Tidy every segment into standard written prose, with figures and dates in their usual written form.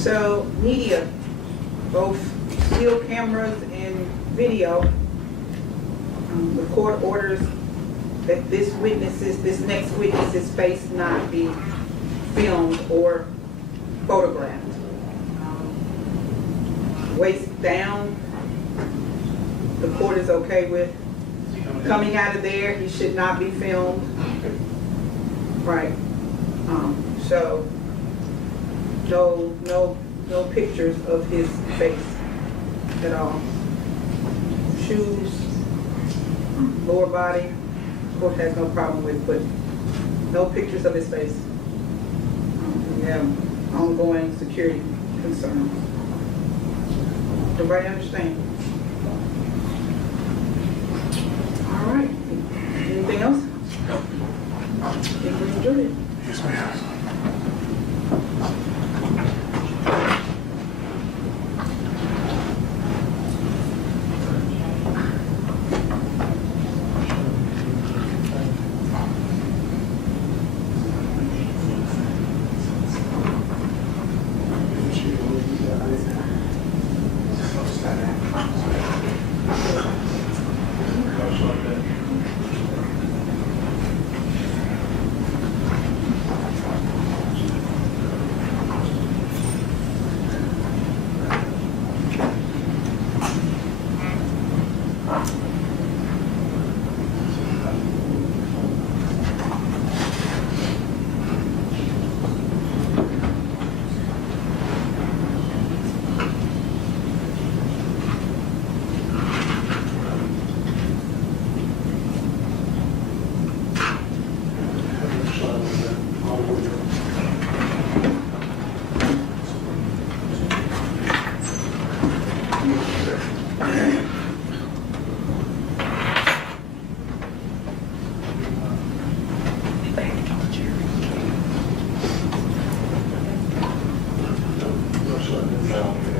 So media, both still cameras and video, the court orders that this next witness's face not be filmed or photographed. Waist down, the court is okay with. Coming out of there, he should not be filmed. Right. So no pictures of his face at all. Shoes, lower body, court has no problem with, but no pictures of his face. We have ongoing security concerns. Everybody understand? All right. Anything else? No. I think we enjoyed it. Yes, ma'am.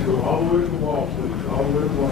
Go all the way to the wall, please. All the way to the wall.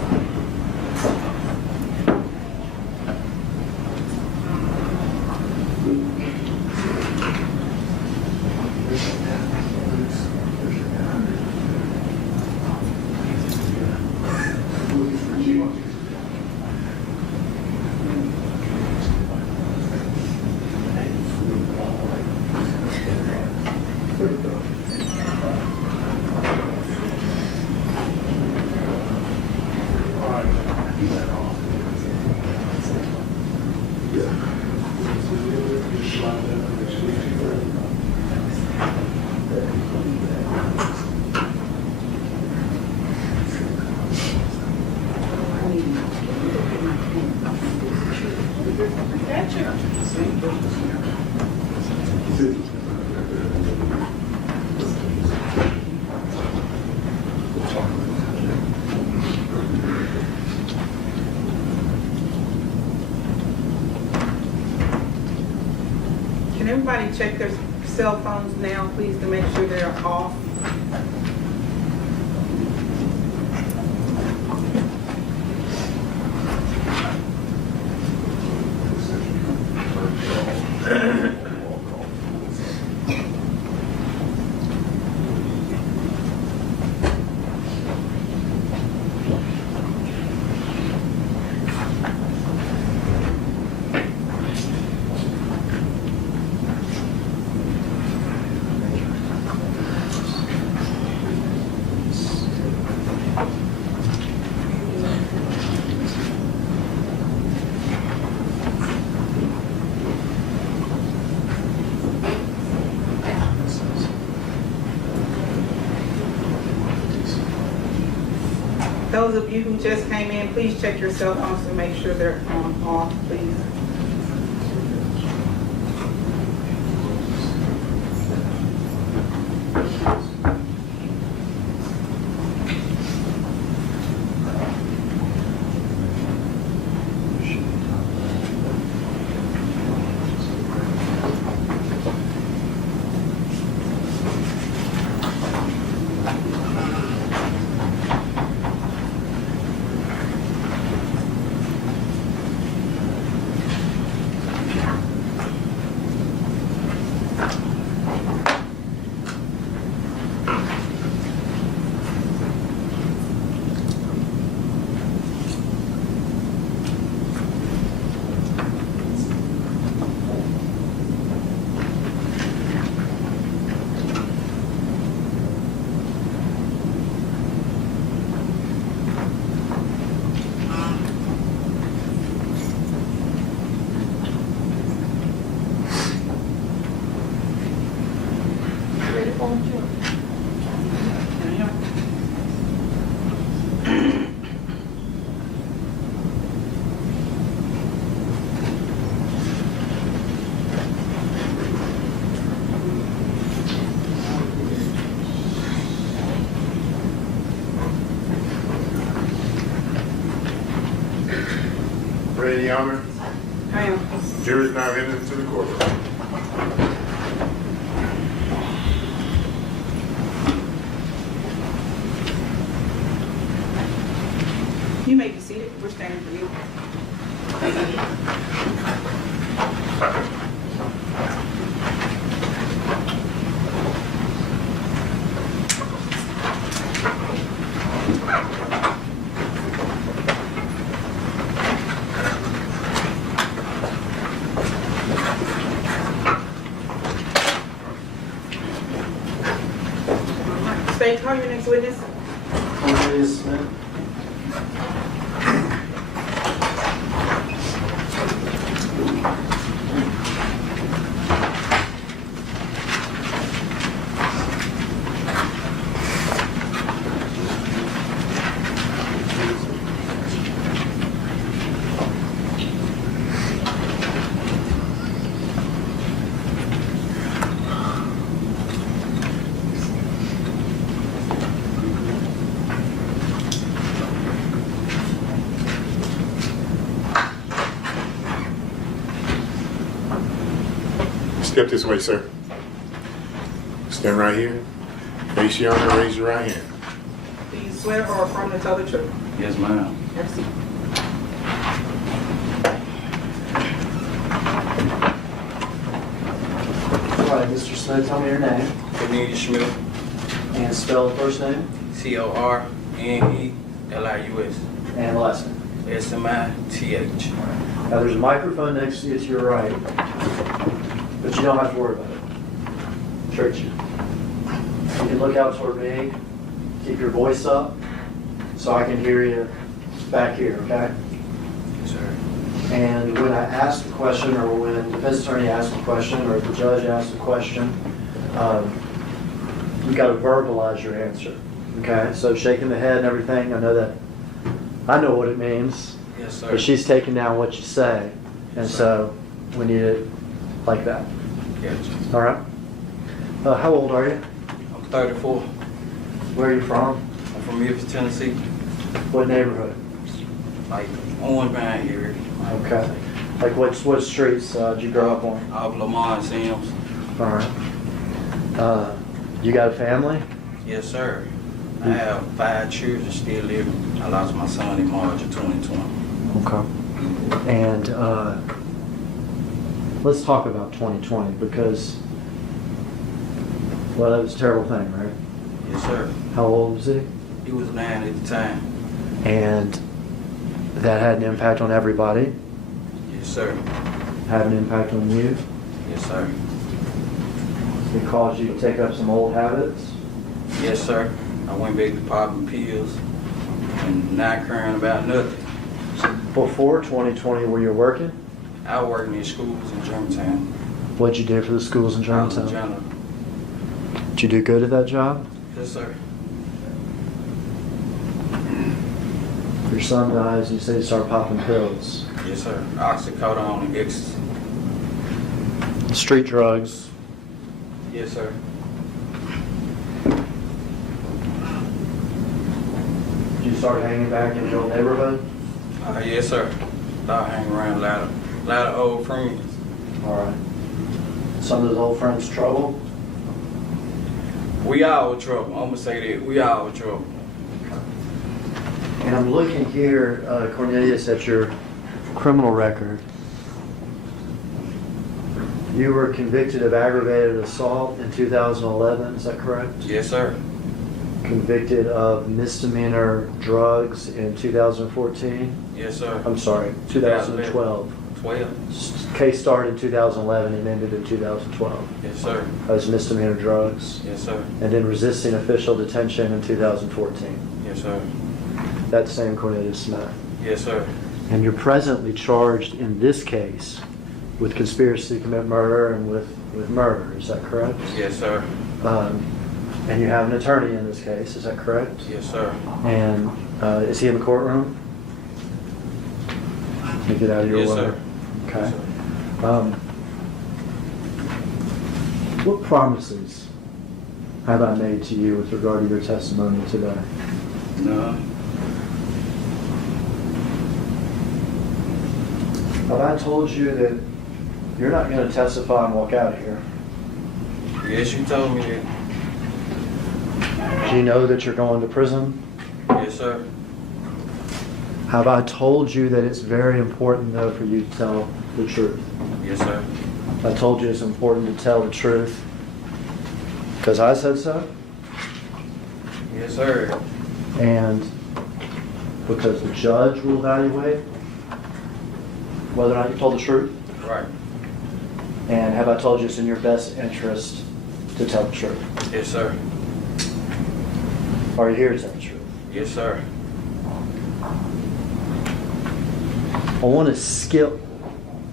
Can everybody check their cell phones now, please, to make sure they're off? Those of you who just came in, please check your cell phones to make sure they're on off, please. stand, Your Honor. I am. Jury's now entered into the courtroom. You may be seated. We're standing for you. State, call your next witness. Cornelia Smith. Step this way, sir. Stand right here. Face Your Honor, raise your right hand. Do you swear or affirm to tell the truth? Yes, ma'am. Merci. All right, Mr. Smith, tell me your name Cornelia Schmidt, and spell the first name CORNELIUS, and last name. SMITH. Now, there's a microphone next to you to your right, but you don't have to worry about it. Church. You can look out toward me, keep your voice up, so I can hear you back here, okay? Yes, sir. And when I ask a question, or when the defense attorney asks a question, or the judge asks a question, you've got to verbalize your answer, okay? So shaking the head and everything, I know what it means, Yes, sir. but she's taking down what you say, and so we need it like that. Gotcha. All right? How old are you? I'm 34. Where are you from? I'm from Memphis, Tennessee. What neighborhood? Like Orange Vine area. Okay. Like what streets did you grow up on? Off Lamar and Sims. All right. You got a family? Yes, sir. I have 5 children still living. I lost my son in March of 2020. Okay. And let's talk about 2020 because, well, that was a terrible thing, right? Yes, sir. How old was he? He was 9 at the time. And that had an impact on everybody, Yes, sir. had an impact on you. Yes, sir. It caused you to take up some old habits. Yes, sir. I went back to popping pills and not caring about nothing. Before 2020, were you working? I worked in schools in Germantown. What'd you do for the schools in I was a Germantown? janitor. Did you do good at that job? Yes, sir. Your son dies and you say you start popping pills. Yes, sir. Oxycodone and ecstasy. Street drugs. Yes, sir. Did you start hanging back in your old neighborhood? Yes, sir. Started hanging around a lot of old friends. All right. Some of those old friends trouble? We all in trouble. I'm gonna say that. We all in trouble. And I'm looking here, Cornelius, at your criminal record. You were convicted of aggravated assault in 2011, is that correct? Yes, sir. Convicted of misdemeanor drugs in 2014? Yes, sir. I'm sorry, 2012. 12. Case started in 2011 and ended in 2012. Yes, sir. That was misdemeanor drugs. Yes, sir. And then resisting official detention in 2014. Yes, sir. That same Cornelius Smith. Yes, sir. And you're presently charged in this case with conspiracy to commit murder and with murder, is that correct? Yes, sir. And you have an attorney in this case, is that correct? Yes, sir. And is he in the courtroom? Can you get out of your Yes, way? sir. Okay. Yes, sir. What promises have I made to you with regard to your testimony today? No. Have I told you that you're not going to testify and walk out of here? Yes, you told me that. Do you know that you're going to prison? Yes, sir. Have I told you that it's very important, though, for you to tell the truth? Yes, sir. I told you it's important to tell the truth because I said so, Yes, sir. and because the judge will evaluate whether or not you told the truth. Right. And have I told you it's in your best interest to tell the truth? Yes, sir. Are you here to tell the truth? Yes, sir. I want to skip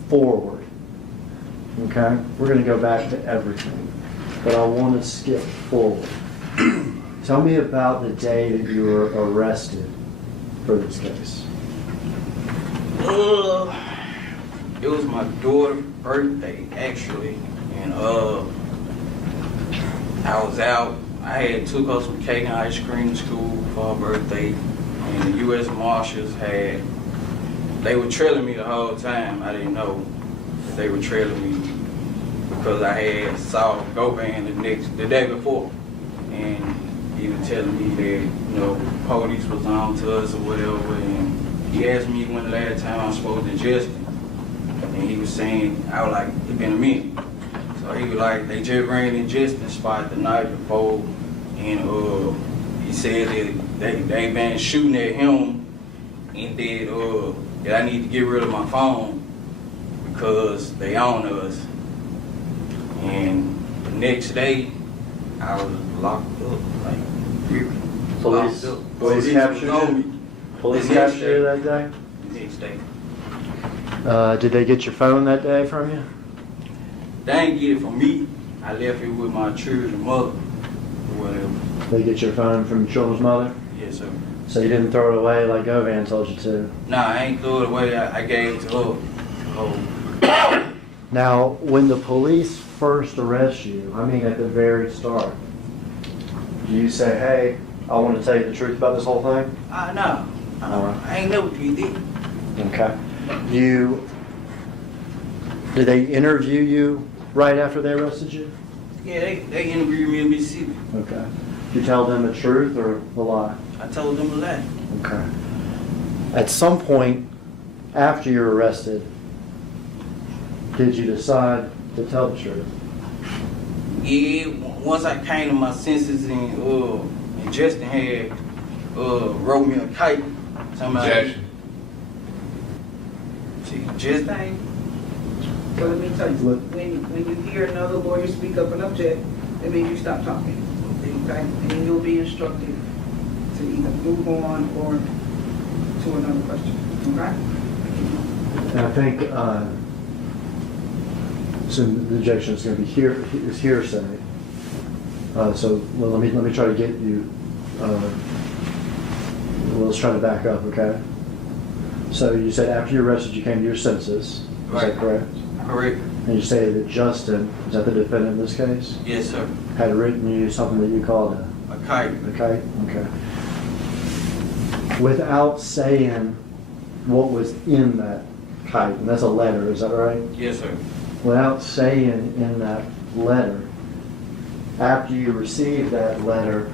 forward. Okay? We're going to go back to everything. But I want to skip forward. Tell me about the day that you were arrested for this case. It was my daughter's birthday, actually. And I was out. I had took her some cake and ice cream to school for her birthday. And the U.S. Marshals they were trailing me the whole time. I didn't know that they were trailing me because I had saw Govan the day before. And he was telling me that, police was on to us or whatever. And he asked me when the last time I was supposed to Justin. And he was saying, I was like, it's been a minute. So he was like, they just ran in Justin's spot the night before. And he said that they been shooting at him and that I need to get rid of my phone because they own us. And the next day, I was locked up, like, Police captured you? Police captured you that day? The next day. Did they get your phone that day from you? They didn't get it from me. I left it with my children's mother or whatever. They get your phone from your children's mother? Yes, sir. So you didn't throw it away like Govan told you to? Nah, I ain't threw it away. I gave it to her. Oh, Now, when the police first arrest you, I mean at the very start, do you say, hey, I want to tell you the truth about this whole thing? no. I ain't never did that. Okay. Did they interview you right after they arrested you? Yeah, they interviewed me in Mississippi. Okay. Did you tell them the truth or the lie? I told them a lie. Okay. At some point after you're arrested, did you decide to tell the truth? Yeah, once I came to my senses and Justin had wrote me a kite. Objection. Justin. So let me tell you, when you hear another lawyer speak up and object, that means you stop talking. Okay? And then you'll be instructed to either move on or to another question. Okay? And I think so the objection is going to be hearsay. So well, let me try to get you. Well, let's try to back up, okay? So you said after you arrested, you came to your senses. Is Right. that correct? Correct. And you say that Justin, is that the defendant in this case, Yes, sir. had written you something that you called A kite. a kite? Okay. Without saying what was in that kite, and that's a letter, is that right? Yes, sir. Without saying in that letter, after you received that letter,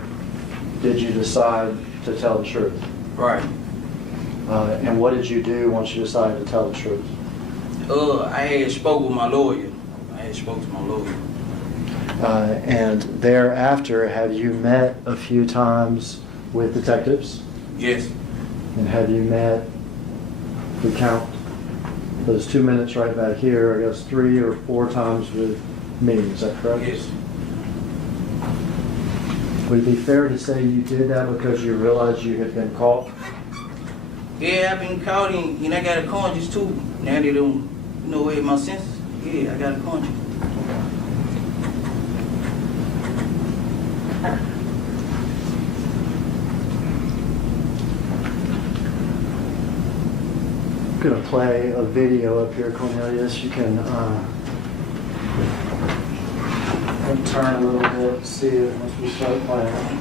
did you decide to tell the truth? Right. And what did you do once you decided to tell the truth? I had spoke with my lawyer. And thereafter, have you met a few times with detectives? Yes. And have you met, we count those 2 minutes right back here, I guess 3 or 4 times with me, is that correct? Yes. Would it be fair to say you did that because you realized you had been caught? Yeah, I've been caught and I got a conscience too. Now they don't know where my senses. Yeah, I got a conscience. I'm going to play a video up here, Cornelius. You can turn a little bit, see it once we start playing.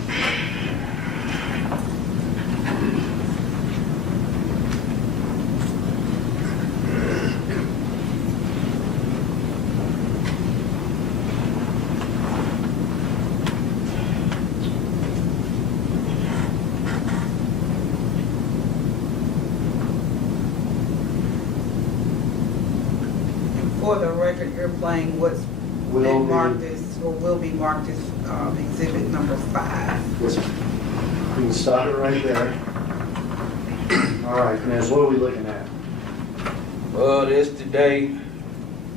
For the record, you're playing what's Will been be- marked as, or will be marked as exhibit number 5. Yes, sir. You can stop it right there. All right, Ms., what are we looking at? Well, that's the day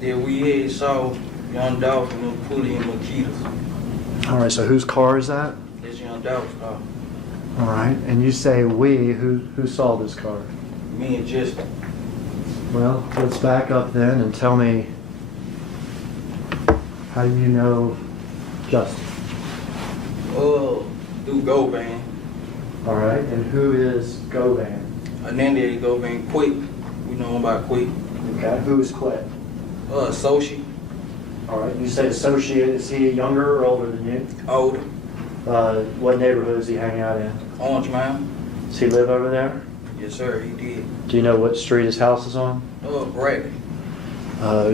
that we had saw Young Dolph and them pulling in Makitas. All right, so whose car is that? That's Young Dolph's car. All right, and you say we, who saw this car? Me and Justin. Well, let's back up then and tell me, how do you know Justin? Oh, do Go Van. All right, and who is Govan? Hernandez Go Van Quick. We know him by Quick. Okay, who is Quet? Associate. All right, you say associate, is he younger or older than you? Older. What neighborhood does he hang out in? Orange Mountain. Does he live over there? Yes, sir, he did. Do you know what street his house is on? Bradley.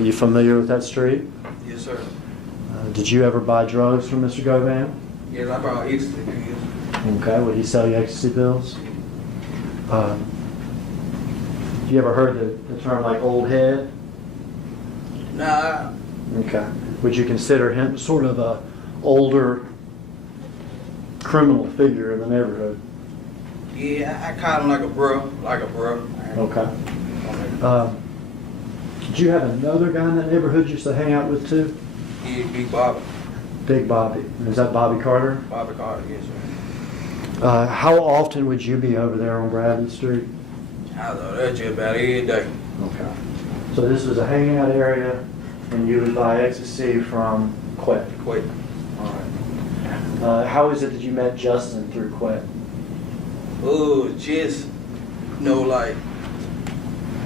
You familiar with that street? Yes, sir. Did you ever buy drugs from Mr. Govan? Yes, I brought ecstasy pills. Okay, would he sell you ecstasy pills? You ever heard the term like old head? Nah, Okay. Would you consider him sort of a older criminal figure in the neighborhood? yeah, I call him like a bro. Okay. Did you have another guy in that neighborhood you used to hang out with too? Yeah, Big Bobby. Big Bobby. Is that Bobby Carter? Bobby Carter, yes, sir. How often would you be over there on Bradley Street? I know that's just about every day. Okay. So this was a hangout area, and you would buy ecstasy from Quet. Quick. All right. How is it that you met Justin through Quet? Oh, just, like,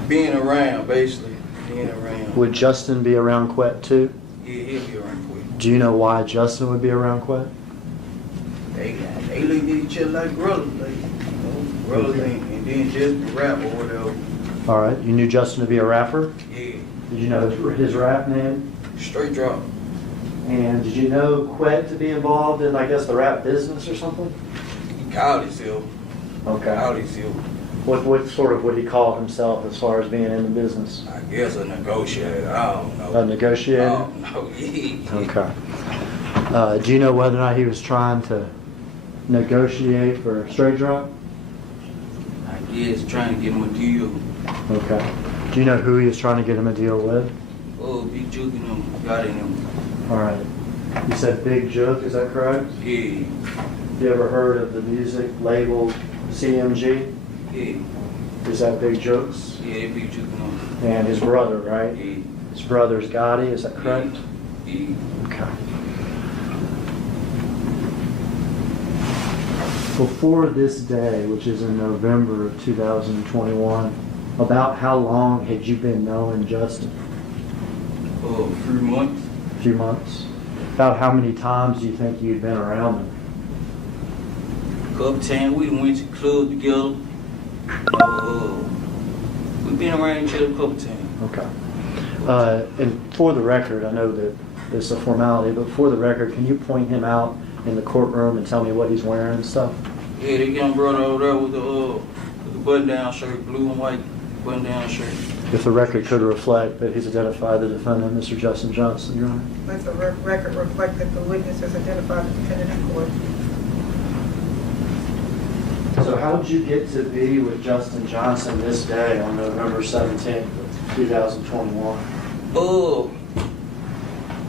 being around, basically. Being around. Would Justin be around Quet too? Yeah, he'll be around quick. Do you know why Justin would be around Quet? They look at each other like brothers, brothers, and then just rap or whatever. All right. You knew Justin to be a rapper? Yeah, Did you know his rap name? straight drop. And did you know Quet to be involved in, I guess, the rap business or something? He called himself. Okay. Called himself, What sort of would he call himself as far as being in the business? I guess, a negotiator. I don't know. A negotiator? I don't know. Yeah. Okay. Do you know whether or not he was trying to negotiate for straight drop? I guess trying to get him a deal. Okay. Do you know who he was trying to get him a deal with? Oh, Big Juke and them got in him. All right. You said Big Joke, is that correct? Yeah, You ever heard of the music label CMG? yeah, Is that Big Jokes? yeah, they Big Juke and them. And his brother, right? Yeah, His brother's Gotti, is that correct? yeah. Okay. Before this day, which is in November of 2021, about how long had you been knowing Justin? Oh, a few months. A few months? About how many times do you think you'd been around him? Couple times we went to club together. We've been around each other a couple times. Okay. And for the record, I know that it's a formality, but for the record, can you point him out in the courtroom and tell me what he's wearing and stuff? Yeah, the young brother over there with the button-down shirt, blue and white button-down shirt. If the record could reflect that he's identified the defendant, Mr. Justin Johnson, Your Honor. Let the record reflect that the witness has identified the defendant in court. So how did you get to be with Justin Johnson this day on November 17th, 2021?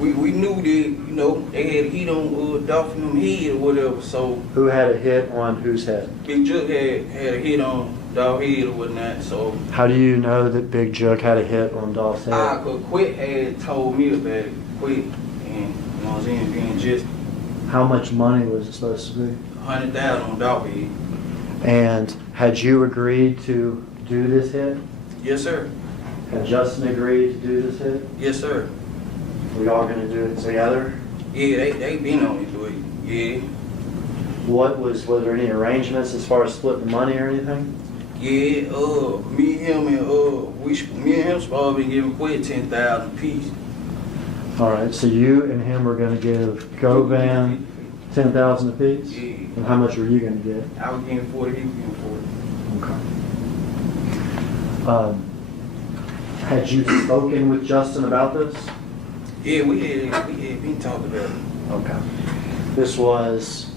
We knew that, they had heat on Dolphin them head or whatever, so Who had a hit on whose head? Big Juke had a hit on Dolph head or whatnot, so How do you know that Big Jook had a hit on Dolph's head? I could quit had told me about it, quit, and you know what I'm saying, being just How much money was it supposed to be? 100,000 on Dolph head. And had you agreed to do this hit? Yes, sir. Had Justin agreed to do this hit? Yes, sir. We all gonna do it together? Yeah, they been on it, do it. Yeah. Was there any arrangements as far as splitting the money or anything? Yeah, me and him supposed to be giving Quit 10,000 apiece. All right, so you and him were gonna give Govan 10,000 apiece? Yeah. And how much were you gonna get? I was getting 40, he was getting 40. Okay. Had you spoken with Justin about this? Yeah, we had been talking about it. Okay. This was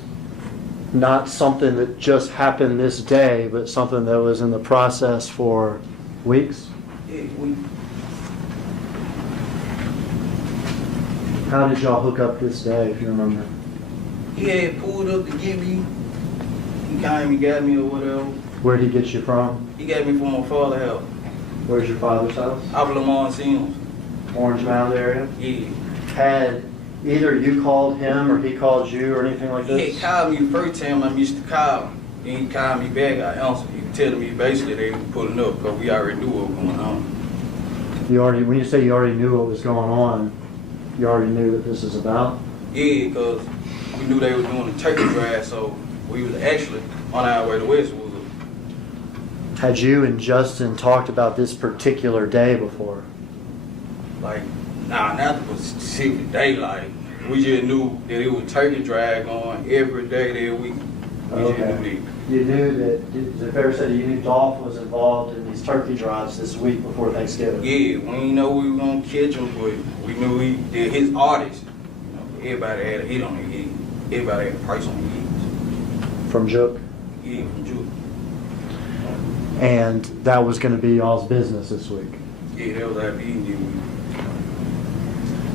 not something that just happened this day, but something that was in the process for weeks? Yeah, How did y'all hook up this day, if you remember? he had pulled up to get me. He came and got me or whatever. Where'd he get you from? He got me from my father's house. Where's your father's house? Out of Lamont Sims. Orange Mound area? Yeah. Had either you called him or he called you or anything like He this? had called me the first time I missed the call. Then he called me back. I answered. He was telling me basically they were pulling up because we already knew what was going on. You already, when you say you already knew what was going on, you already knew what this is about? Yeah, because we knew they were doing a turkey drive, so we was actually on our way to Westwood. Had you and Justin talked about this particular day before? Like, nah, not the specific day. Like, we just knew that it was turkey drive going every day that week. We just knew that. You knew that, is it fair to say that you knew Dolph was involved in these turkey drives this week before Thanksgiving? Yeah, we didn't know we were gonna catch him, but we knew he did his artist. You know, everybody had a hit on the hit. Everybody had a price on the hits. From Jook? Yeah, from Julie. And that was going to be y'all's business this week? Yeah, that was our eating deal week.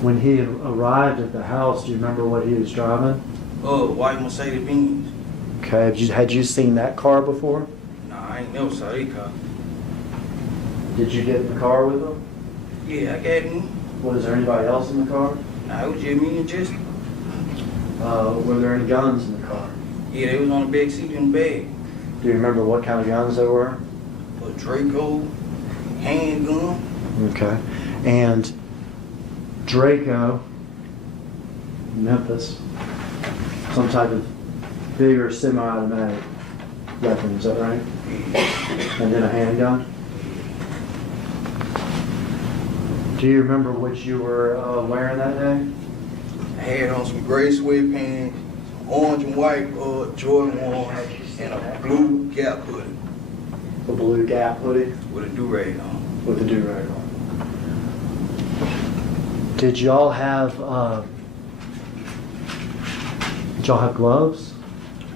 When he arrived at the house, do you remember what he was driving? White Mercedes Benz. Okay, had you seen that car before? Nah, I ain't never saw that car. Did you get in the car with him? Yeah, I got him. Was there anybody else in the car? Nah, it was just me and Jesse. Were there any guns in the car? Yeah, they was on the back seat in the bag. Do you remember what kind of guns they were? A Draco, handgun. Okay. And Draco, Memphis, some type of bigger semi-automatic weapon, is that right? Yeah. And then a handgun? Do you remember what you were wearing that day? I had on some gray sweatpants, orange and white Jordan 1s, and a blue Gap hoodie A blue Gap hoodie with a do-rag on. with a do-rag on. Did y'all have gloves?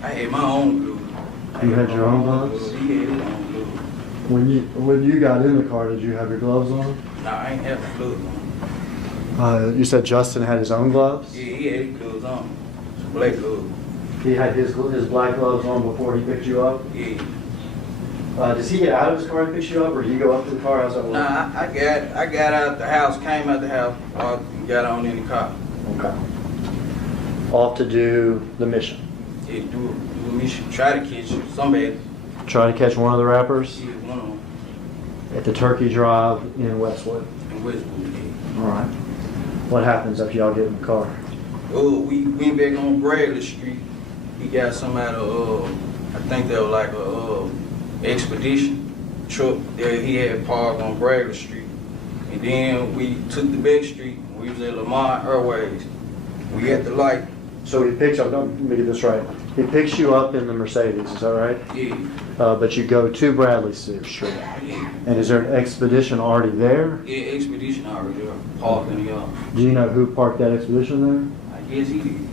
I had my own glue. You had your own gloves? He had his own glue. When you got in the car, did you have your gloves on? Nah, I ain't have the gloves on. You said Justin had his own gloves? Yeah, he had his gloves on. Some black gloves. He had his black gloves on before he picked you up? Yeah. Does he get out of his car and pick you up, or do you go up to the car? How's that work? Nah, I got out the house, came out the house, and got on in the car. Okay. Off to do the mission. Yeah, do a mission, try to catch somebody. Try to catch one of the rappers Yeah, one of them at the Turkey Drive in Westwood. in Westwood. Yeah. All right. What happens after y'all get in the car? Oh, we went back on Bradley Street. He got some out of, I think they were like a expedition truck that he had parked on Bradley Street. And then we took the back street. We was at Lamont Airways. We at the light. So he picks up, let me get this right. He picks you up in the Mercedes, is that right? Yeah, But you go to Bradley Street. yeah. And is there an expedition already there? Yeah, expedition already there, parked in the yard. Do you know who parked that expedition I guess he did.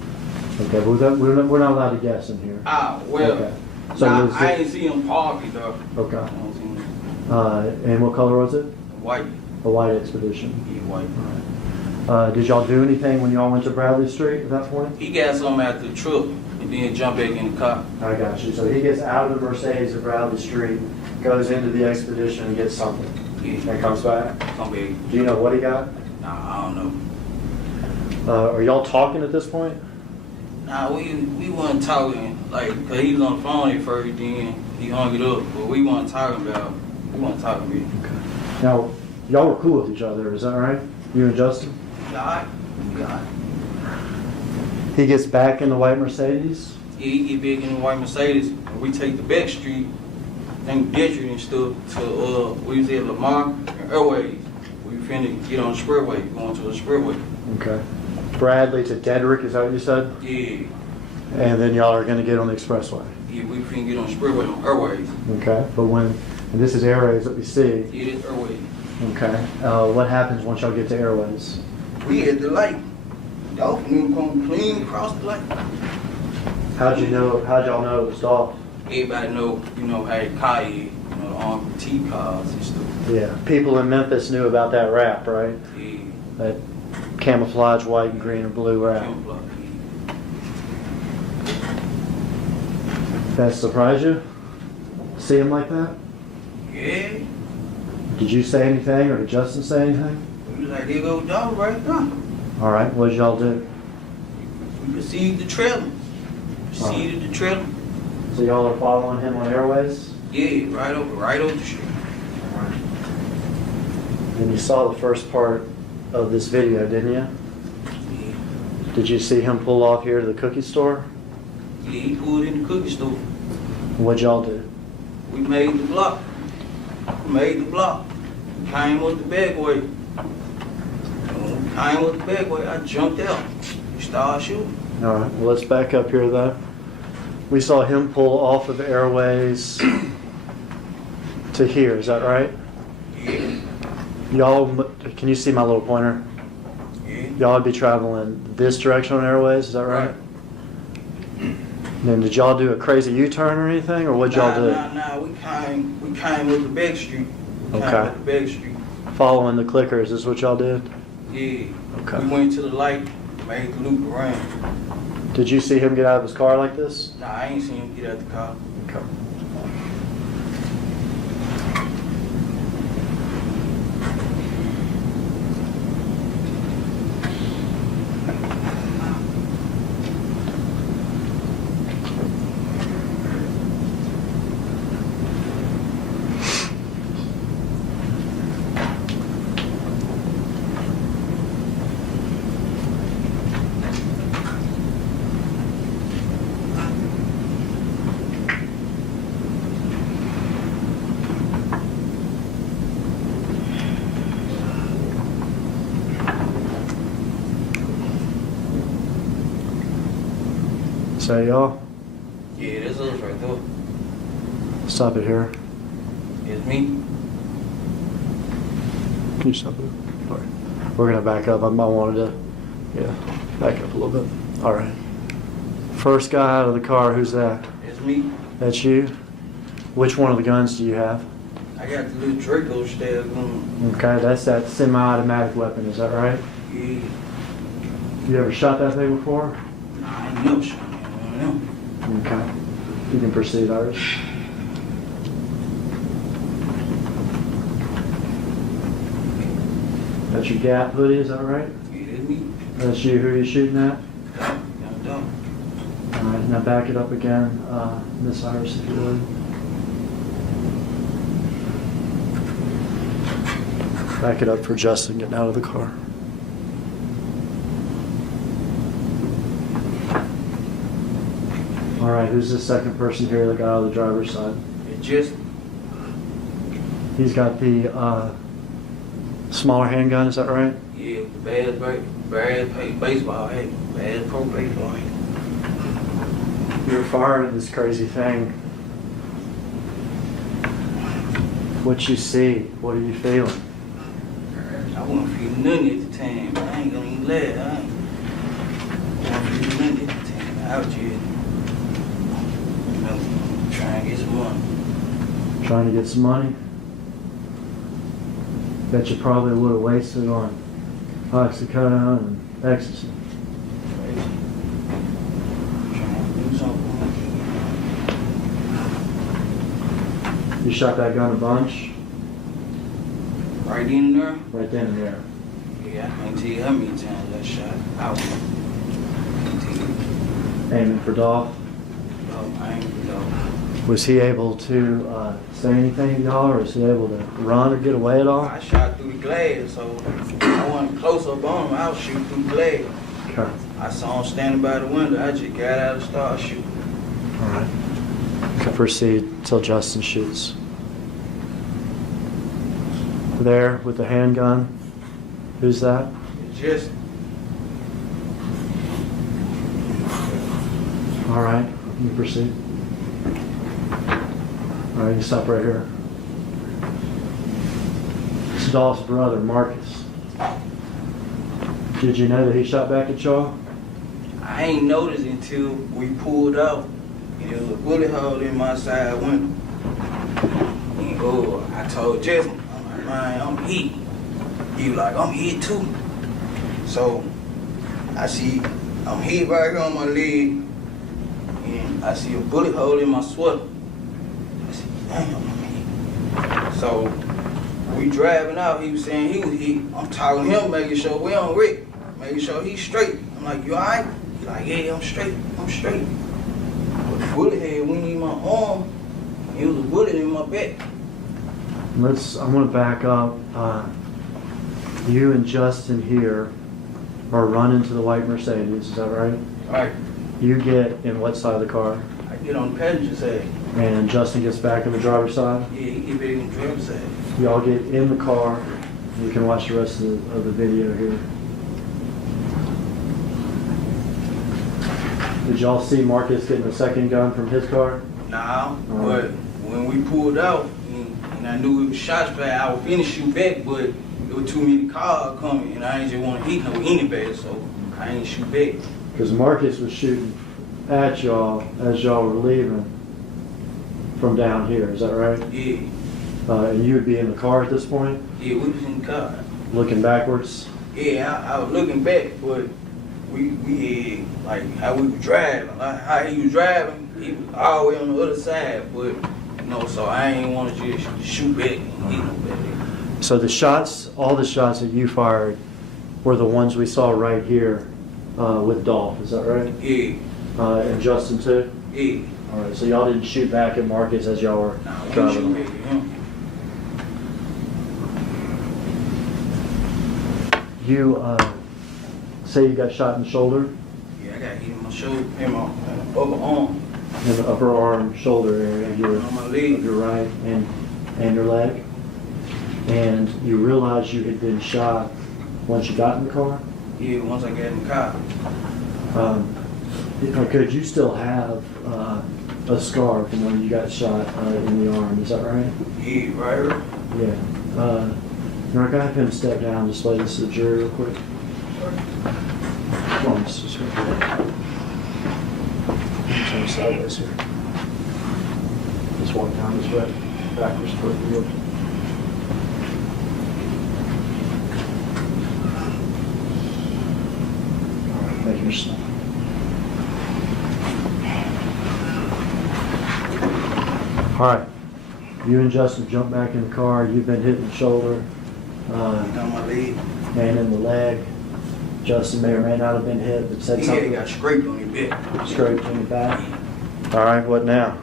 there? Okay, well, we're not allowed to guess in here. Ah, well, Okay. So nah, was I it- ain't see him park it though. Okay. I don't see him. And what color was it? White, A white expedition. he white. Did y'all do anything when y'all went to Bradley Street at that point? He got something out the truck and then jumped back in the car. I got you. So he gets out of the Mercedes at Bradley Street, goes into the expedition and gets something, Yeah, and comes back. come back. Do you know what he got? Nah, I don't know. Are y'all talking at this point? Nah, we wasn't talking, like, cause he was on the phone at first, then he hung it up, but we wasn't talking about it. Now, y'all were cool with each other, is that right? You and Justin? God. He gets back in the white Mercedes. Yeah, he get back in the white Mercedes, and we take the back street, then Detroit and stuff, to, we was at Lamar and Airways. We finna get on the expressway, going to the expressway. Okay. Bradley to Dedrick, is that what you said? Yeah, And then y'all are gonna get on the expressway. yeah, we finna get on the expressway on Airways. Okay. But and this is areas that we see, Yeah, this Airways. Okay. What happens once y'all get to Airways? We at the light. Dolph knew come clean across the light. How'd y'all know it was Dolph? Everybody know, how the car is, the armed T cars and stuff. Yeah. People in Memphis knew about that rap, right? Yeah. That camouflage white and green and blue rap. Camouflage, That surprised you? See him like that? yeah. Did you say anything or did Justin say anything? We was like, there go Dolph right now. All right. What did y'all do? We received the trailer. Proceeded the trailer. So y'all are following him on Airways? Yeah, right over the street. And you saw the first part of this video, didn't you? Yeah. Did you see him pull off here to the cookie store? Yeah, he pulled in the cookie store. What'd y'all do? We made the block. We came with the bagway. When we came with the bagway, I jumped out. We started shooting. All right, well, let's back up here though. We saw him pull off of Airways to here, is that right? Yeah, Y'all, can you see my little pointer? yeah. Y'all would be traveling this direction on Airways, is that right? Then did y'all do a crazy U-turn or anything, or what'd y'all do? Nah, we came with the back street. Okay. With the back street. Following the clickers, is what y'all did? Yeah. Okay. We went to the light, made the loop around. Did you see him get out of his car like this? Nah, I ain't seen him get out the car. Okay. Say y'all, Yeah, that's us right there. stop it here. It's me. Can you stop it? All right. We're gonna back up. I wanted to, back up a little bit. All right. First guy out of the car, who's that? It's me. That's you? Which one of the guns do you have? I got the little Draco style gun. Okay, that's that semi-automatic weapon, is that right? Yeah. You ever shot that thing before? Nah, I ain't never shot one of them. Okay. You can proceed, Iris. That's your Gap hoodie, is that right? Yeah, that's me. That's you, who are you shooting at? Young Dolph. All right, now back it up again, Miss Iris, if you would. Back it up for Justin getting out of the car. All right, who's the second person here that got out of the driver's side? It's just, He's got the smaller handgun, is that right? yeah, bad baseball hat. Bad pro baseball hat. You're firing this crazy thing. What you see? What are you feeling? I wasn't feeling nothing at the time. I ain't gonna even lie. I wasn't feeling nothing at the time. I was just, trying to get some money. Trying to get some money? Bet you probably would have wasted on oxycodone and ecstasy. Trying to do something. You shot that gun a bunch? Right in there? Right then and there. Yeah, I can't tell you how many times I shot. I can't tell you. Aiming for Dolph. I ain't know. Was he able to say anything to y'all, or was he able to run or get away at all? I shot through the glass, so I wasn't close up on him. I was shooting through the glass. Okay. I saw him standing by the window. I just got out and started shooting. All right. You can proceed till Justin shoots. There with the handgun. Who's that? It's just, All right. You can proceed. All right, you stop right here. It's Dolph's brother, Marcus. Did you know that he shot back at y'all? I ain't noticed until we pulled out. There was a bullet hole in my side window. And I told Justin, I'm like, man, I'm hit. He was like, I'm hit too. So I see I'm hit right here on my leg, and I see a bullet hole in my sweater. I said, damn, I'm hit. So we driving out, he was saying he was hit. I'm talking to him, making sure we on wreck, making sure he's straight. I'm like, you alright? He's like, yeah, I'm straight. But the bullet head went in my arm, and it was a bullet in my back. I'm gonna back up. You and Justin here are running to the white Mercedes, is that right? Alright, You get in what side of the car? I get on the passenger side. And Justin gets back in the driver's side? Yeah, he get back in the driver's side. Y'all get in the car. You can watch the rest of the video here. Did y'all see Marcus getting a second gun from his car? Nah, but when we pulled out, and I knew it was shots fired, I was finna shoot back, but there were too many cars coming, and I ain't just want to hit no anybody, so I ain't shoot back. Because Marcus was shooting at y'all as y'all were leaving from down here, is that right? Yeah, And you would be in the car at this point, yeah, we was in the car. looking backwards? Yeah, I was looking back, but we had, like, how we were driving, like, how he was driving, he was all the way on the other side, but, so I ain't want to just shoot back and hit nobody. So the shots, all the shots that you fired were the ones we saw right here with Dolph, is that right? Yeah, And Justin too? yeah. All right, so y'all didn't shoot back at Marcus as y'all were Nah, we ain't driving? shoot back at him. You say you got shot in the shoulder, Yeah, I got hit in my shoulder, in my upper arm, in the upper arm, shoulder area of your, on my of leg. your right and your leg, and you realized you had been shot once you got in the car. Yeah, once I got in the car. Could you still have a scar from when you got shot in the arm? Is that right? Yeah, right here. Yeah. Mark, I have him step down and display this to the jury real quick. Come on, Mr. Smith. Turn sideways here. Just walk down this way, backwards toward the wheel. All right, make your stop. All right. You and Justin jump back in the car. You've been hit in the shoulder On my leg. and in the leg. Justin may or may not have been hit, but said Yeah, something. got scraped on his back. Scraped in the back. All right, what now?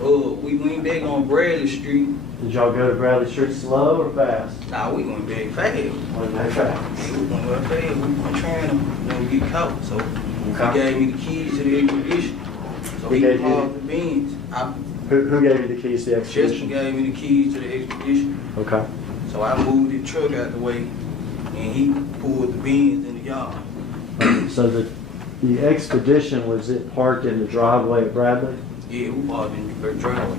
We went back on Bradley Street. Did y'all go to Bradley Street slow or fast? Nah, we went back fast. Went back fast. Yeah, we went back fast. We weren't trying to get caught. So Okay. he gave me the keys to the expedition. So He he gave you parked the beans. Who gave you the keys to the Justin expedition? gave me the keys to the expedition. Okay. So I moved the truck out the way, and he pulled the beans in the yard. So the expedition, was it parked in the driveway at Bradley? Yeah, we parked in the driveway.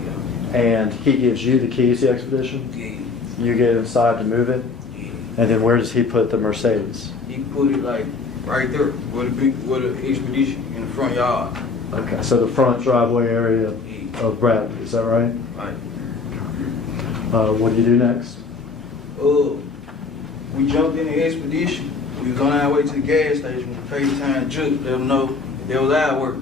And he gives you the keys to the expedition? Yeah, You get inside to move it? yeah. And then where does he put the Mercedes? He put it like right there, where the expedition in the front yard. Okay, so the front driveway area Yeah, of Bradley, is that right? right. What do you do next? We jumped in the expedition. We was on our way to the gas station. FaceTime Juke, let them know that was our work.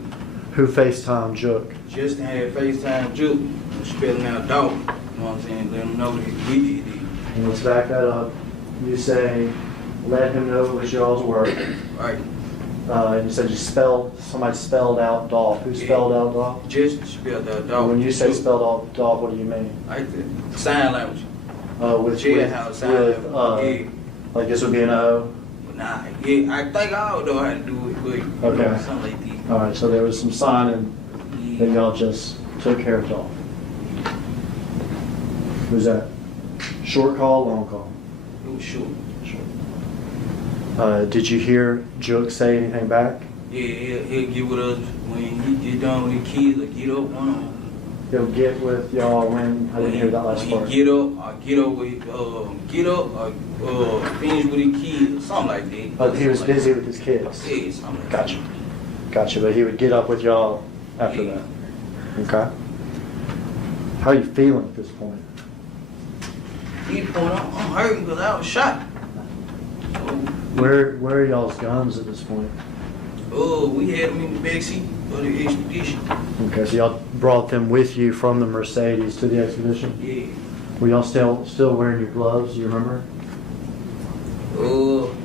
Who FaceTime Jook? Justin had FaceTime Juke, spelling out dog. You know what I'm saying? Let them know that we did it. And let's back that up. You say, let him know it was y'all's work. Right. And you said somebody spelled out Dolph. Who Yeah. spelled out Dolph? Justin spelled out dog. When you say spelled out Dolph, what do you mean? Like the sign language. With Jailhouse sign language. Yeah. like this would be an O? But nah, yeah, I think I don't know how to do it, but Okay. something like that. All right, so there was some signing that Yeah. y'all just took care of Dolph. Who's that? Short call, long call? It was short. Did you hear Jook say anything back? Yeah, he'll get with us when he get done with the kids or get up one on. He'll get with y'all when, I didn't hear that last When part. he get up, or finish with his kids, something like that. But he was busy with his kids. Yeah, something like Gotcha. Gotcha, but he would get up with y'all after Yeah. that. Okay. How are you feeling at this point? that. He point out, I'm hurting because I was shot. So, Where are y'all's guns at this point? we had him in the backseat for the expedition. Okay, so y'all brought them with you from the Mercedes to the expedition? Yeah. Were y'all still wearing your gloves, do you remember?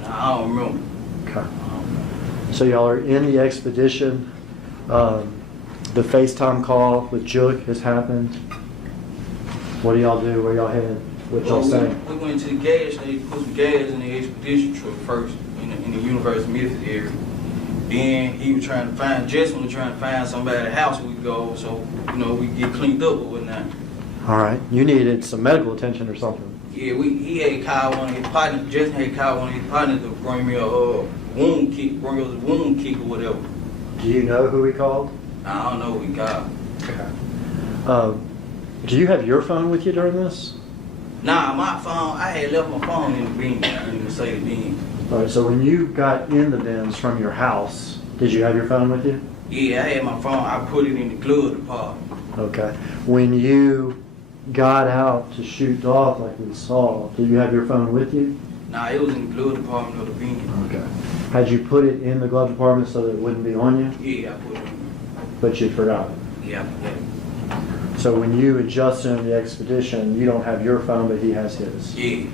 I don't remember. Okay. So y'all are in the expedition. The FaceTime call with Jook has happened. What do y'all do? Where y'all headed? What y'all saying? We went to the gas station, put some gas in the expedition truck first in the University Memphis area. Then he was trying to find, Justin was trying to find somebody at the house we could go, so, we get cleaned up or whatnot. All right. You needed some medical attention or something. Yeah, he had called one of his partners, Justin had called one of his partners to bring me a wound kit, bring us a wound kit or whatever. Do you know who he called? I don't know what he called. Okay. Do you have your phone with you during this? Nah, my phone, I had left my phone in the bin, in the Mercedes Benz. All right. So when you got in the bins from your house, did you have your phone with you? Yeah, I had my phone, I put it in the glove department. Okay. When you got out to shoot off like we saw, did you have your phone with you? Nah, it was in the glove department of the bin. Okay. Had you put it in the glove department so that it wouldn't be on you? Yeah, I put it in. But you forgot it. Yeah. So when you and Justin in the expedition, you don't have your phone, but he has his. Yeah.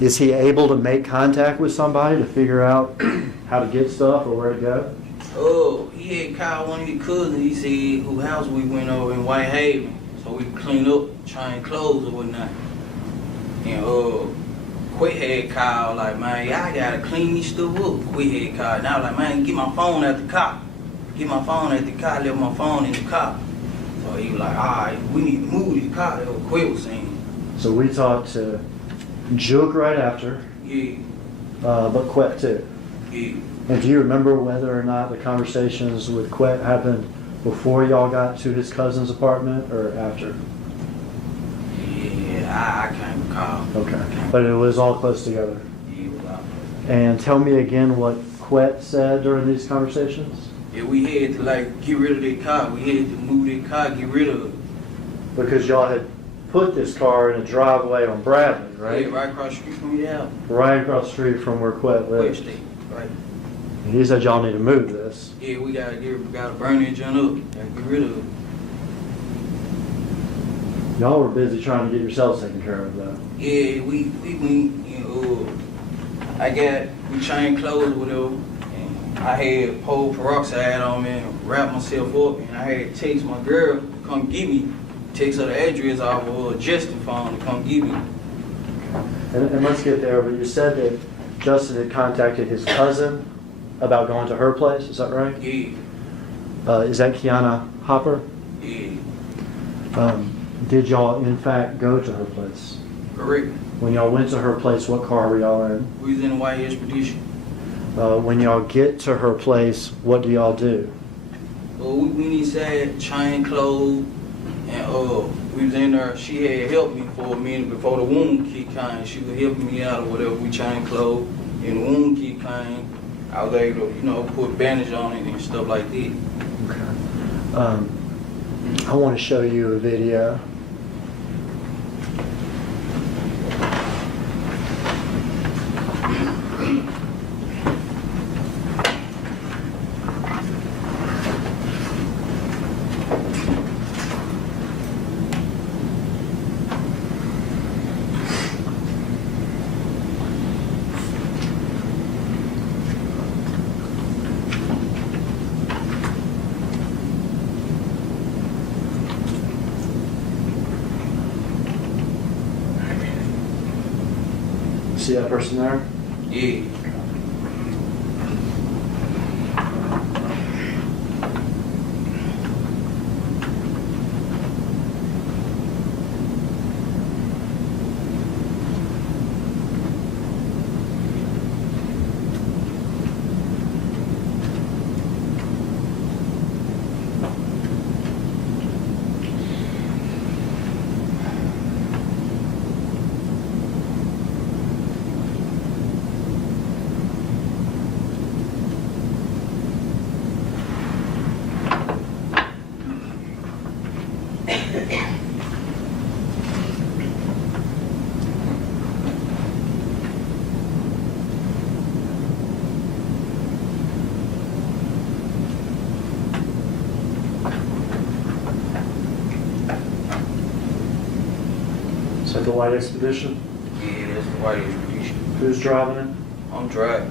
Is he able to make contact with somebody to figure out how to get stuff or where to go? Oh, he had called one of his cousins. He said whose house we went over in Whitehaven, so we could clean up, change clothes or whatnot. And Quit had called like, man, y'all gotta clean this stuff up. Quit had called, and I was like, man, get my phone at the car. Get my phone at the car. Left my phone in the car. So he was like, all right, we need to move this car. That's what Quit was saying. So we talked to Jook right after, Yeah, but Quet too. yeah. And do you remember whether or not the conversations with Quet happened before y'all got to his cousin's apartment or after? Yeah, I can't recall. Okay. But it was all close together. Yeah, it was out. And tell me again what Quet said during these conversations? Yeah, we had to like get rid of that car. We had to move that car, get rid of it. Because y'all had put this car in a driveway on Bradley, right? Yeah, right across the street from your house. Right across the street from where Quet lives. West State, right. And he said y'all need to move this. Yeah, we gotta burn that junk up. Gotta get rid of it. Y'all were busy trying to get yourselves taken care of though. Yeah, we went, we changed clothes or whatever. And I had pole peroxide on me and wrapped myself up. And I had to text my girl to come get me. Text her the address off of Justin's phone to come get me. And let's get there, but you said that Justin had contacted his cousin about going to her place, is that right? Yeah, Is that Kiana Hopper? yeah, Did y'all in fact go to her place? correct. When y'all went to her place, what car were y'all in? We was in the White Expedition. When y'all get to her place, what do y'all do? We went inside, changed clothes, and we was in there. She had helped me for a minute before the wound kit came. She was helping me out or whatever. We changed clothes, and the wound kit came. I was able to, put a bandage on it and stuff like that. Okay. I want to show you a video. See that person there? Yeah. white Expedition? Yeah, that's the white expedition. Who's driving it? I'm driving.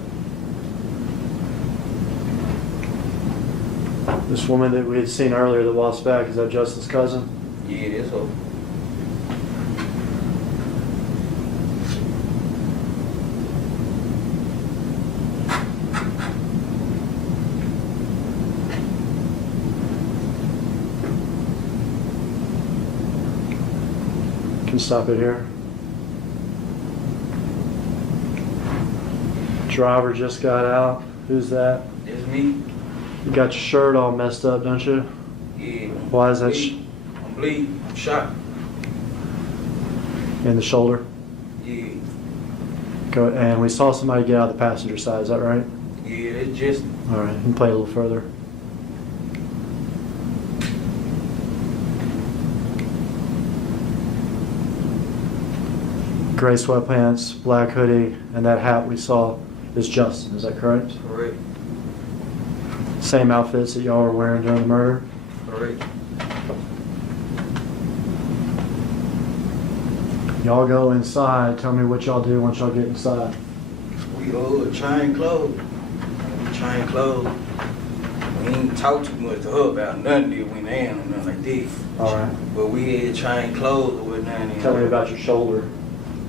This woman that we had seen earlier that walks back, is that Justin's cousin? Yeah, that's her. Can stop it here. Driver just got out. Who's that? That's me. You got your shirt all messed up, don't you? Yeah. Why is that I'm bleeding. I'm shot. in the shoulder? Yeah. Go, and we saw somebody get out of the passenger side, is that right? Yeah, it's just, All right, you can play a little further. Gray sweatpants, black hoodie, and that hat we saw is Justin, is that correct? correct. Same outfits that y'all were wearing during the murder? Correct. Y'all go inside, tell me what y'all do once y'all get inside. We change clothes. We change clothes. We ain't talk too much to her about nothing that went in or nothing like this. All right. But we had change clothes or whatnot. Tell me about your shoulder.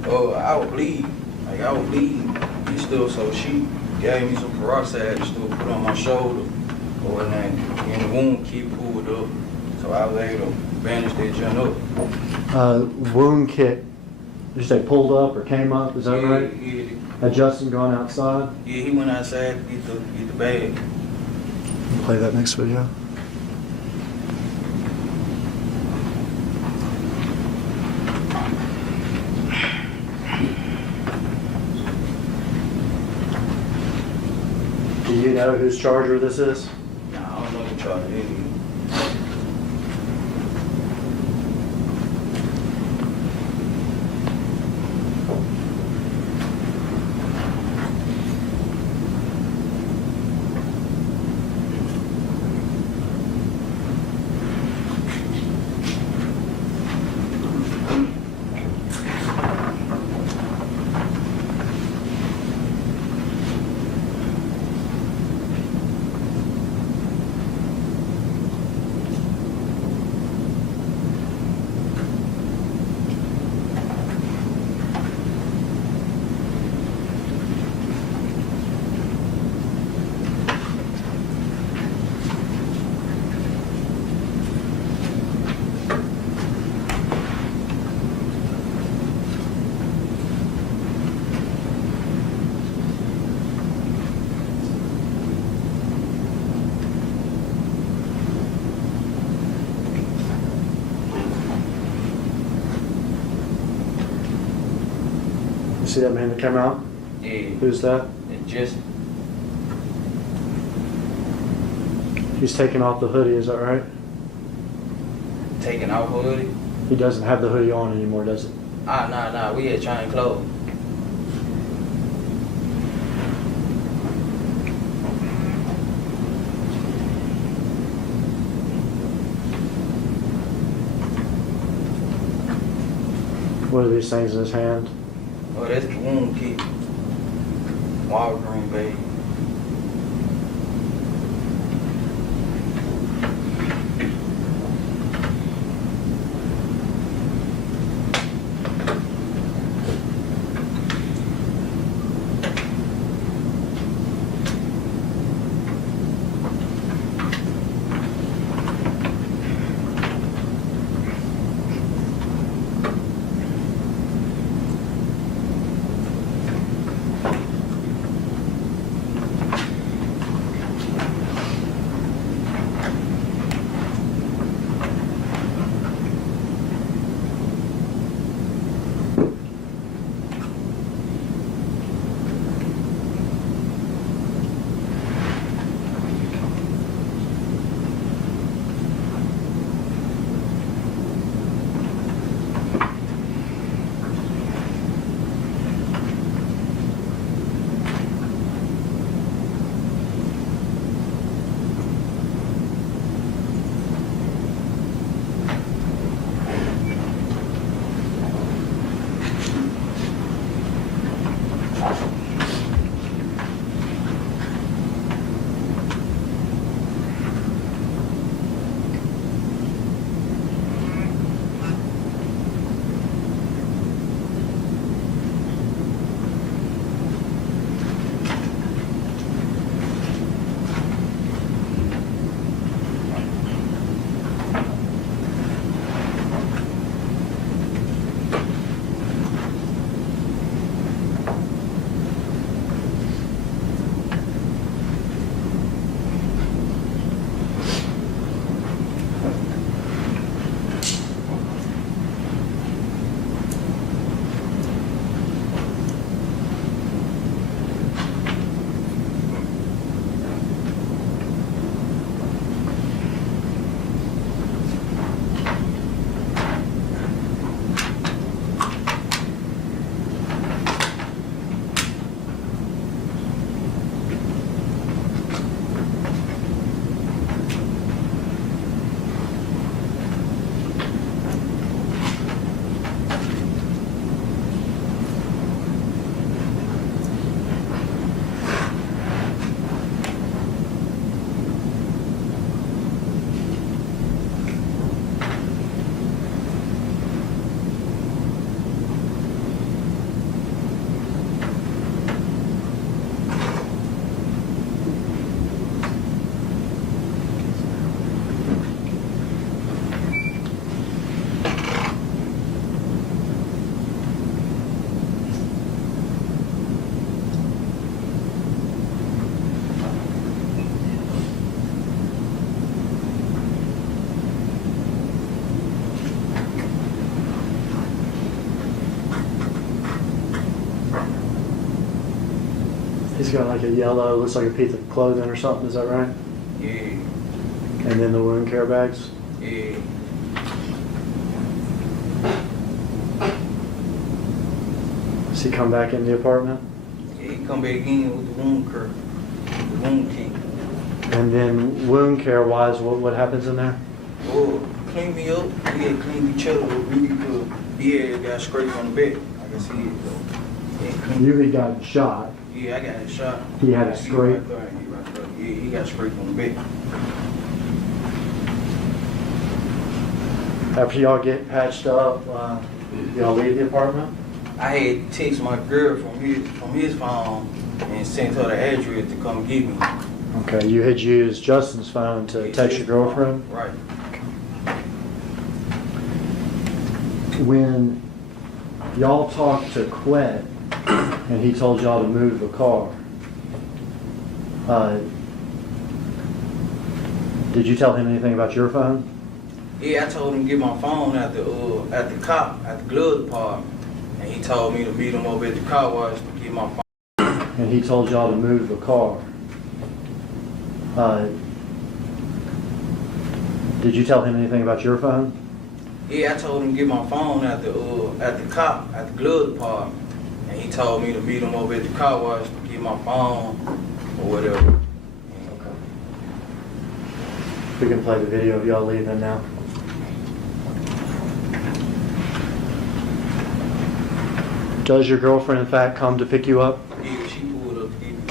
Oh, I was bleeding. Like, I was bleeding and stuff, so she gave me some peroxide and stuff, put on my shoulder or whatnot. And the wound keep pulled up, so I was able to bandage that junk up. Wound kit, did you say pulled up or came up, is that Yeah, right? Yeah, Had Justin gone outside? yeah, he went outside to get the bag. Play that next video. Do you know whose charger this is? Nah, I don't know what y'all did. You see that man that came out? Yeah, Who's that? it just, He's taking off the hoodie, is that right? taking off her hoodie. He doesn't have the hoodie on anymore, does it? Nah, we had change clothes. What are these things in his hand? Oh, that's the wound kit. Walgreens, baby. He's got like a yellow, looks like a piece of clothing or something, is that right? Yeah, And then the wound care bags? yeah. Does he come back in the apartment? Yeah, he come back in with the wound care, the wound kit. And then wound care wise, what happens in there? Oh, clean me up. We had cleaned each other up really good. Yeah, got scraped on the back. I can see it though. Yeah, clean. You had gotten shot. Yeah, I got a shot. He had a See scrape? right there, he right there. Yeah, he got scraped on the back. After y'all get patched up, y'all leave the apartment? I had text my girl from his phone and sent her the address to come get me. Okay, you had used Justin's phone to text your girlfriend? Right. When y'all talked to Quet and he told y'all to move the car, did you tell him anything about your phone? Yeah, I told him to get my phone at the glove department, and he told me to meet him over at the car wash to get my phone. And he told y'all to move the car. Did you tell him anything about your phone? Yeah, I told him to get my phone at the glove department, and he told me to meet him over at the car wash to get my phone or whatever. Okay. We can play the video of y'all leaving now. Does your girlfriend in fact come to pick you up? Yeah, she pulled up to get me.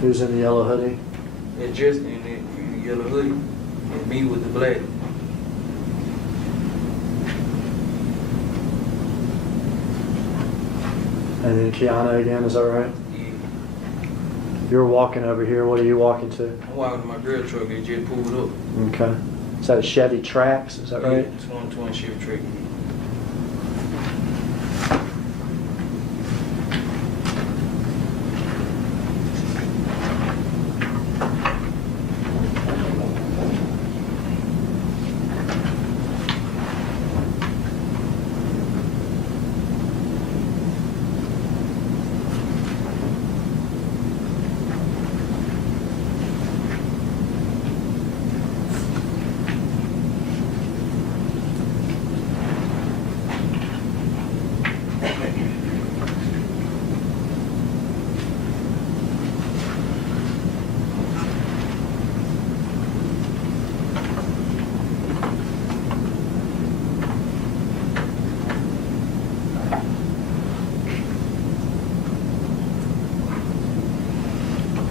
Who's in the yellow hoodie? It's just in the yellow hoodie, and me with the black. And then Kiana again, is that right? Yeah. You're walking over here. What are you walking to? I'm walking to my girl truck. They just pulled up. Okay. Is that a Chevy Trax? Is that right? Yeah, 2020 Chevy truck.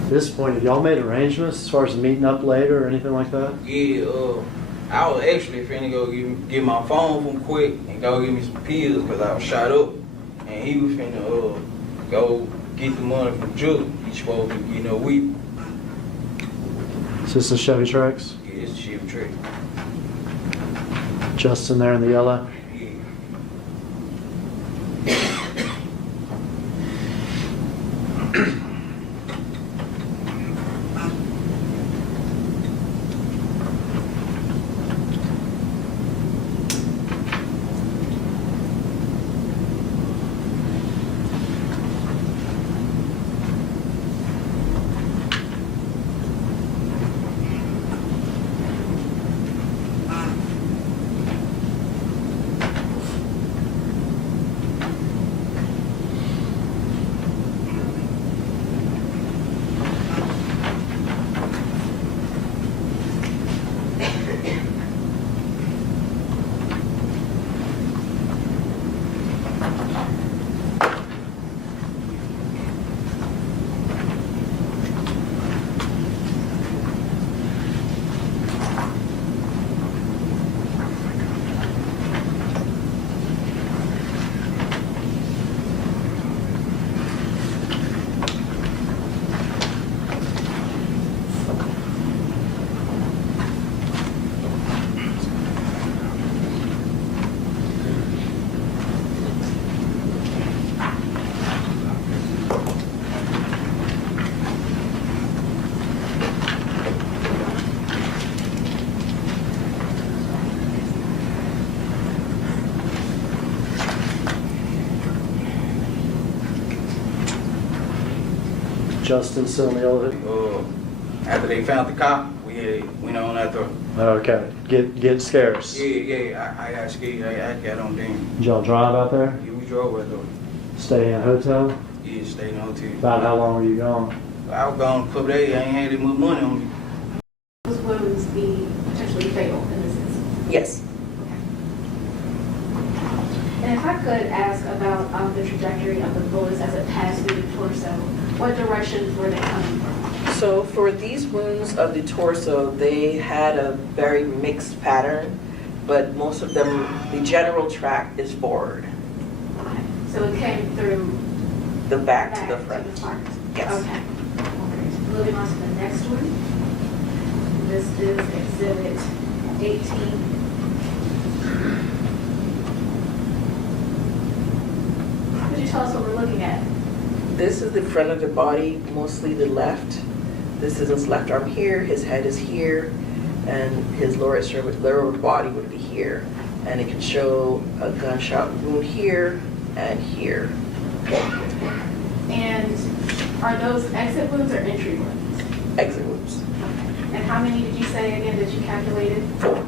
At this point, have y'all made arrangements as far as meeting up later or anything like that? Yeah, I was actually finna go get my phone from Quick and go get me some pills because I was shot up. And he was finna go get the money from Julie. He supposed to, we. Is this the Chevy Trax? Yeah, it's a Chevy truck. Justin there in the yellow? Yeah. Justin still in the elevator? After they found the car, we went on after. Okay, get scarce. Yeah, I got scared. I got on them. Did y'all drive out there? Yeah, we drove with them. Stay in a hotel? Yeah, stayed in the hotel. About how long were you gone? I was gone a couple days. I ain't had that much money on me. Those wounds be potentially fatal in this instance? Yes. And if I could ask about the trajectory of the bullets as it passed through the torso, what directions were they coming from? So for these wounds of the torso, they had a very mixed pattern, but most of them, the general track is forward, Okay. So it came through the back to the front? front. Yes. Okay. Moving on to the next one. This is Exhibit 18. Could you tell us what we're looking at? This is the front of the body, mostly the left. This is his left arm here, his head is here, and his lower body would be here. And it can show a gunshot wound here and here. And are those exit wounds or entry wounds? Exit wounds. And how many did you say again that you calculated? 4. Okay. All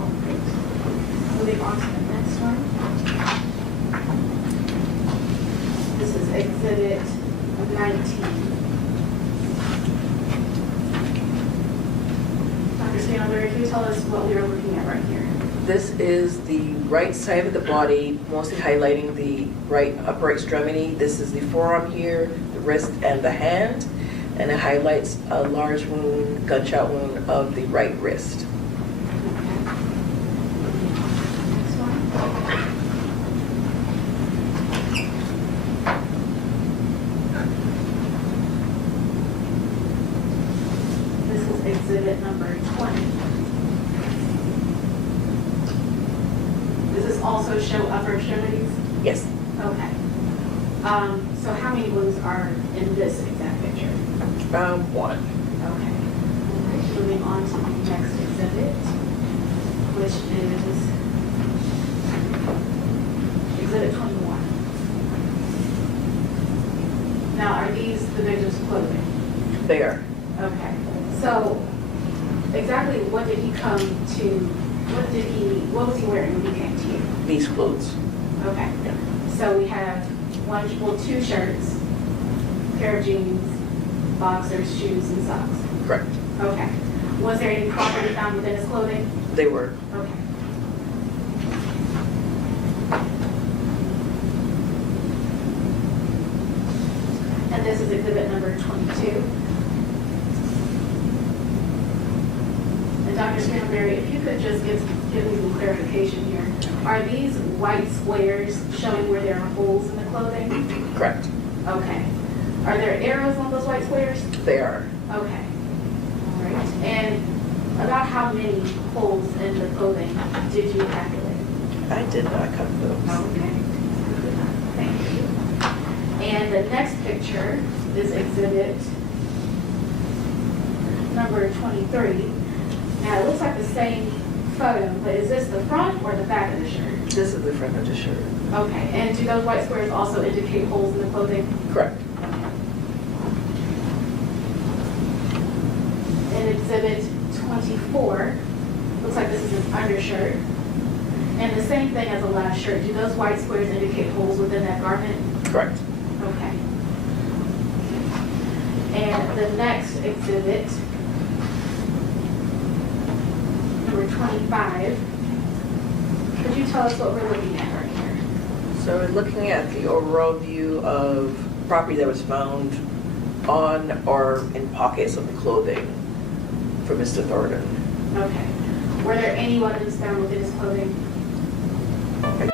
right. Moving on to the next one. This is Exhibit 19. Dr. Sandler, can you tell us what we are looking at right here? This is the right side of the body, mostly highlighting the right upper extremity. This is the forearm here, the wrist, and the hand. And it highlights a large wound, gunshot wound of the right wrist. Next one. This is Exhibit number 20. Does this also show upper extremities? Yes. Okay. So how many wounds are in this exact picture? 1. Okay. All right, moving on to the next exhibit, which is Exhibit 21. Now, are these the victim's clothing? There. Okay. So, exactly what did he come to, what was he wearing when he came to you? These clothes. Okay. So we have two shirts, pair of jeans, boxers, shoes, and socks. Correct. Okay. Was there any property found within his clothing? They were. Okay. And this is exhibit number 22. And Dr. Stanberry, if you could just give me some clarification here. Are these white squares showing where there are holes in the clothing? Correct. Okay. Are there arrows on those white squares? They are. Okay. All right. And about how many holes in the clothing did you calculate? I did not cut those. Okay. Thank you. And the next picture is exhibit number 23. Now, it looks like the same photo, but is this the front or the back of the shirt? This is the front of the shirt. Okay. And do those white squares also indicate holes in the clothing? Correct. In exhibit 24, looks like this is an undershirt. And the same thing as the last shirt. Do those white squares indicate holes within that garment? Correct. Okay. And the next exhibit, number 25, could you tell us what we're looking at right here? So we're looking at the overall view of property that was found on or in pockets of the clothing for Mr. Thornton. Okay. Were there any weapons found within his clothing? I